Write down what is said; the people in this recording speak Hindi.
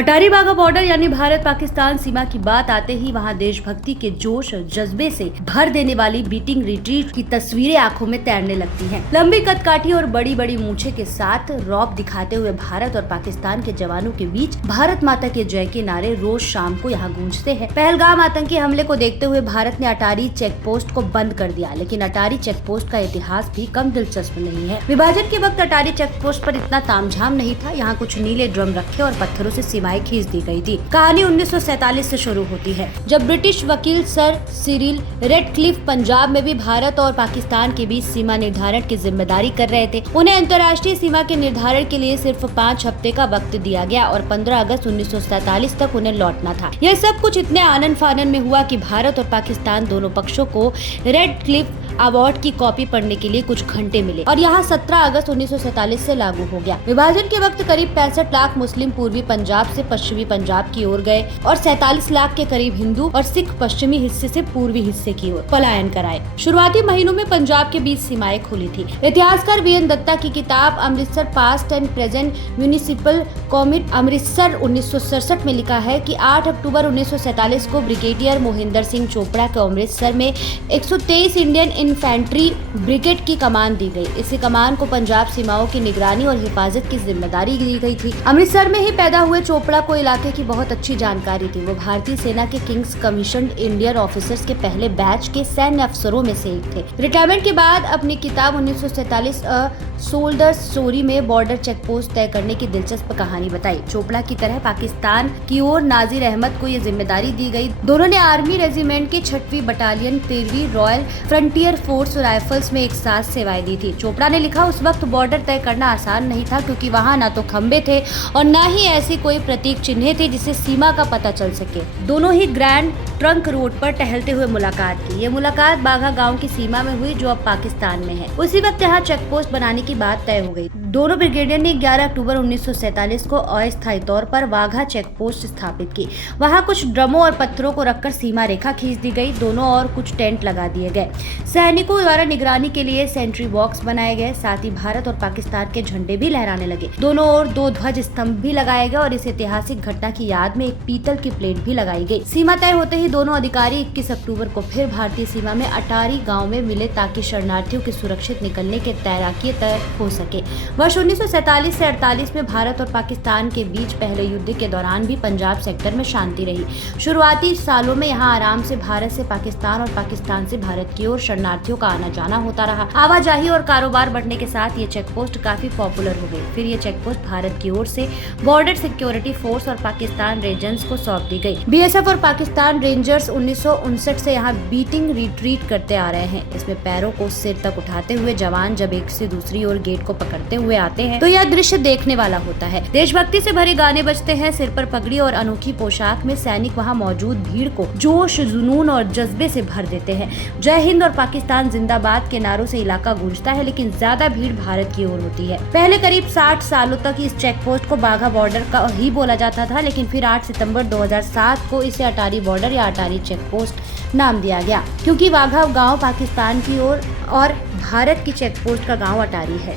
अटारी वाघा बॉर्डर यानी भारत पाकिस्तान सीमा की बात आते ही वहां देशभक्ति के जोश और जज्बे से भर देने वाली बीटिंग रिट्रीट की तस्वीरें आंखों में तैरने लगती हैं। लंबी कदकाठी और बड़ी बड़ी मूछे के साथ रौब दिखाते हुए भारत और पाकिस्तान के जवानों के बीच भारत माता के जय के नारे रोज शाम को यहाँ गूंजते हैं। पहलगाम आतंकी हमले को देखते हुए भारत ने अटारी चेक पोस्ट को बंद कर दिया, लेकिन अटारी चेक पोस्ट का इतिहास भी कम दिलचस्प नहीं है। विभाजन के वक्त अटारी चेक पोस्ट पर इतना तामझाम नहीं था। यहाँ कुछ नीले ड्रम रखे और पत्थरों से सीमाएं खींच दी गई थी। कहानी 1947 से शुरू होती है, जब ब्रिटिश वकील सर सिरिल रेडक्लिफ पंजाब में भी भारत और पाकिस्तान के बीच सीमा निर्धारण की जिम्मेदारी कर रहे थे। उन्हें अंतर्राष्ट्रीय सीमा के निर्धारण के लिए सिर्फ 5 हफ्ते का वक्त दिया गया और 15 अगस्त 1947 तक उन्हें लौटना था। यह सब कुछ इतने आनन फानन में हुआ कि भारत और पाकिस्तान दोनों पक्षों को रेडक्लिफ अवार्ड की कॉपी पढ़ने के लिए कुछ घंटे मिले और यहाँ 17 अगस्त 1947 से लागू हो गया। विभाजन के वक्त करीब 65 लाख मुस्लिम पूर्वी पंजाब से पश्चिमी पंजाब की ओर गए और 47 लाख के करीब हिंदू और सिख पश्चिमी हिस्से से पूर्वी हिस्से की ओर पलायन कराए। शुरुआती महीनों में पंजाब के बीच सीमाएं खुली थी। इतिहासकार वीएन दत्ता की किताब Amritsar past and present municipal commit Amritsar 1967 में लिखा है कि 8 अक्टूबर 1947 को ब्रिगेडियर मोहिंदर सिंह चोपड़ा को अमृतसर में 123 इंडियन इन्फेंट्री ब्रिगेड की कमान दी गई। इसी कमान को पंजाब सीमाओं की निगरानी और हिफाजत की जिम्मेदारी दी गई थी। अमृतसर में ही पैदा हुए चोपड़ा को इलाके की बहुत अच्छी जानकारी थी। वो भारतीय सेना के किंग्स कमीशन्ड इंडियन ऑफिसर्स के पहले बैच के सैन्य अफसरों में से एक थे। रिटायरमेंट के बाद अपनी किताब 1947 सोल्डर स्टोरी में बॉर्डर चेक पोस्ट तय करने की दिलचस्प कहानी बताई। चोपड़ा की तरह पाकिस्तान की ओर नाजिर अहमद को ये जिम्मेदारी दी गई। दोनों ने आर्मी रेजिमेंट की 6वीं बटालियन 13वीं रॉयल फ्रंटियर फोर्स राइफल्स में एक साथ सेवाएं दी थी। चोपड़ा ने लिखा, उस वक्त बॉर्डर तय करना आसान नहीं था क्योंकि वहाँ न तो खंबे थे और न ही ऐसी कोई प्रतीक चिन्ह थे जिससे सीमा का पता चल सके। दोनों ही ग्रैंड ट्रंक रोड पर टहलते हुए मुलाकात की। ये मुलाकात बाघा गांव की सीमा में हुई जो अब पाकिस्तान में है। उसी वक्त यहाँ चेक पोस्ट बनाने की बात तय हो गई। दोनों ब्रिगेडियर ने 11 अक्टूबर 1947 को अस्थायी तौर पर वाघा चेक पोस्ट स्थापित की। वहाँ कुछ ड्रमों और पत्थरों को रखकर सीमा रेखा खींच दी गई। दोनों और कुछ टेंट लगा दिए गए। सैनिकों द्वारा निगरानी के लिए सेंट्री बॉक्स बनाए गए। साथ ही भारत और पाकिस्तान के झंडे भी लहराने लगे। दोनों ओर 2 ध्वज स्तंभ भी लगाए गए और इस ऐतिहासिक घटना की याद में एक पीतल की प्लेट भी लगाई गई। सीमा तय होते ही दोनों अधिकारी 21 अक्टूबर को फिर भारतीय सीमा में अटारी गांव में मिले ताकि शरणार्थियों के सुरक्षित निकलने के तैराकी तय हो सके। वर्ष 1947 से 48 में भारत और पाकिस्तान के बीच पहले युद्ध के दौरान भी पंजाब सेक्टर में शांति रही। शुरुआती सालों में यहाँ आराम से भारत से पाकिस्तान और पाकिस्तान से भारत की ओर शरणार्थियों का आना जाना होता रहा। आवाजाही और कारोबार बढ़ने के साथ ये चेक पोस्ट काफी पॉपुलर हो गई। फिर ये चेक पोस्ट भारत की ओर से बॉर्डर सिक्योरिटी फोर्स और पाकिस्तान रेंजर्स को सौंप दी गई। बीएसएफ और पाकिस्तान रेंजर्स 1959 से यहाँ बीटिंग रिट्रीट करते आ रहे हैं। इसमें पैरों को सिर तक उठाते हुए जवान जब एक से दूसरी ओर गेट को पकड़ते हुए आते हैं तो यह दृश्य देखने वाला होता है। देशभक्ति से भरे गाने बजते हैं। सिर पर पगड़ी और अनोखी पोशाक में सैनिक वहाँ मौजूद भीड़ को जोश, जुनून और जज्बे से भर देते हैं। जय हिंद और पाकिस्तान जिंदाबाद के नारों से इलाका गूंजता है, लेकिन ज्यादा भीड़ भारत की ओर होती है। पहले करीब 60 सालों तक इस चेक पोस्ट को बाघा बॉर्डर का ही बोला जाता था, लेकिन फिर 8 सितंबर 2007 को इसे अटारी बॉर्डर या अटारी चेक पोस्ट नाम दिया गया, क्योंकि वाघा गांव पाकिस्तान की ओर और भारत की चेक पोस्ट का गांव अटारी है।